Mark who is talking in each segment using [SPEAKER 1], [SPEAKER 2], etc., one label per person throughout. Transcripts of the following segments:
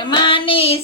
[SPEAKER 1] માની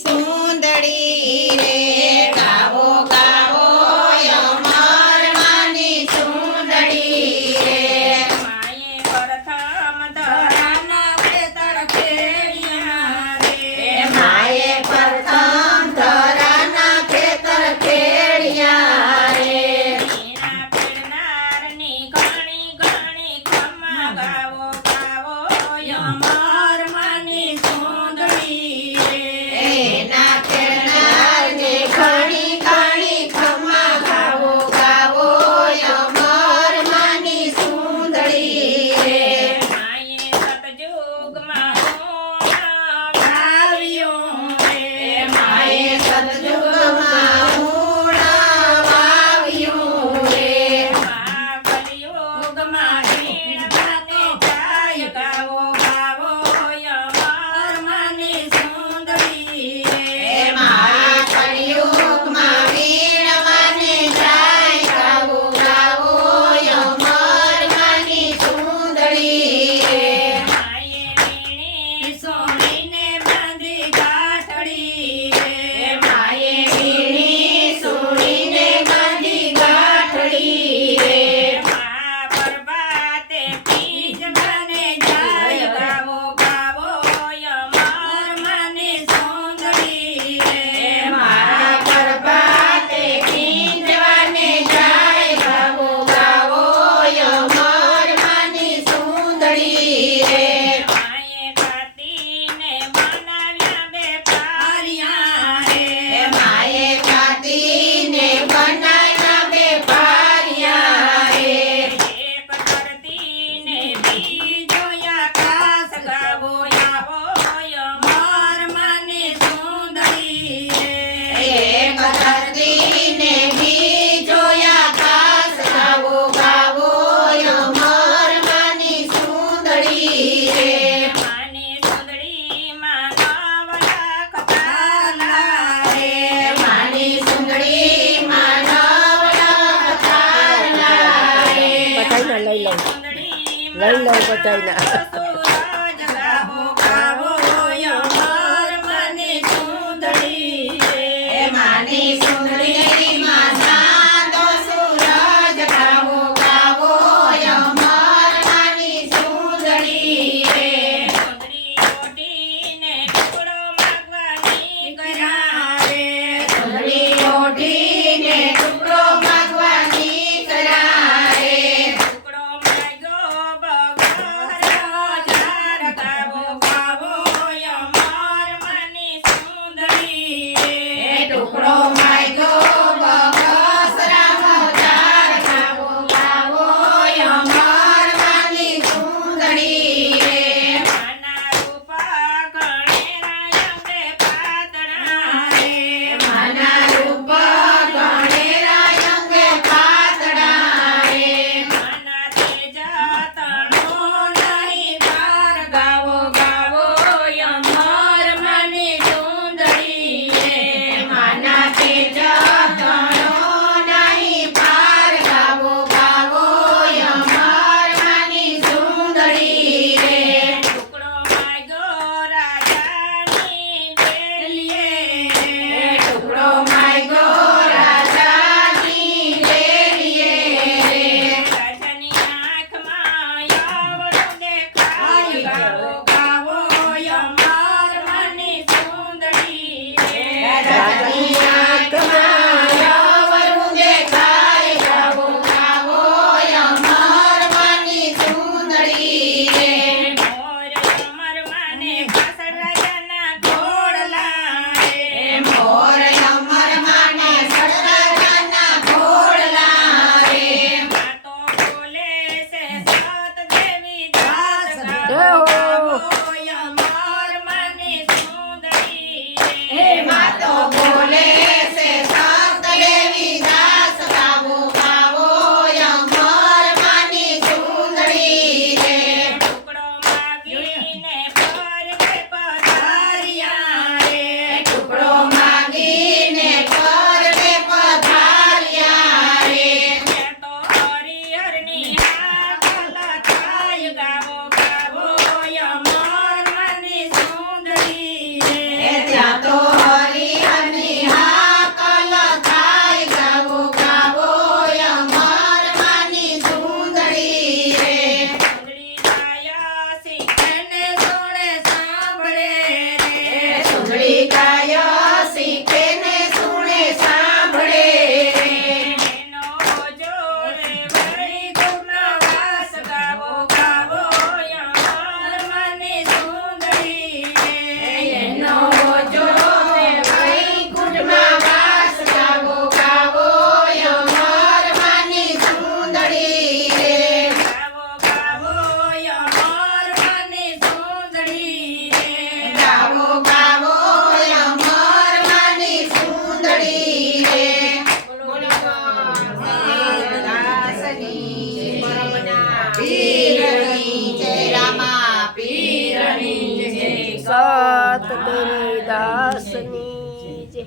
[SPEAKER 1] Ngayon lang patay na. પીરની જય રામા પીરની જય
[SPEAKER 2] સત દાસની જય.